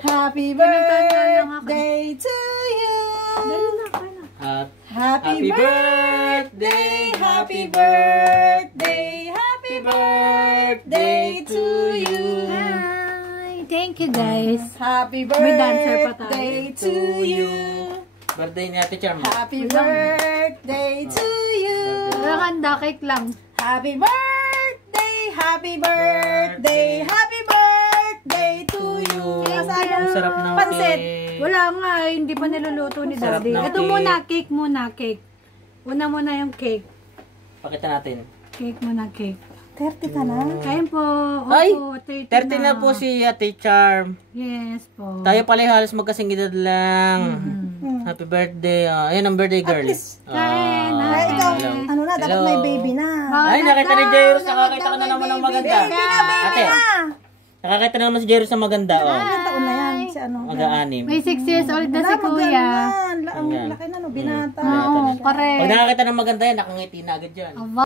Happy birthday to you. Happy birthday, happy birthday, happy birthday to you. Hi, thank you guys. Happy May dancer pa tayo. birthday to you. Birthday ni Ate Charm. Happy birthday to you. Walang handa, cake lang. Happy birthday, happy birthday, happy birthday to you. Ang sarap ng pansit. cake. Wala nga, hindi pa niluluto ni Sarap Daddy. ng Ito cake. muna, cake muna, cake. Una muna yung cake. Pakita natin. Cake muna, cake. 30 ka na? Kain po. Opo, Ay, 30 30 na po si Ate Charm. Yes po. Tayo pala halos magkasing edad lang. Happy birthday. Ayan ang birthday girl. Kain, Ay, ikaw, hello. ano na, dapat Hello. may baby na. Ay, nakita ni Jairus. Nakakita ka na naman ng maganda. Baby na, baby Ate, na. nakakita na naman si Jairus ng maganda. Ilang taon na yan? Si ano? Mag-aanim. May 6 years old na si Kuya. Ang laki na, no, binata. Oo, correct. Pag nakakita ng maganda yan, nakangiti na agad yan. Aba.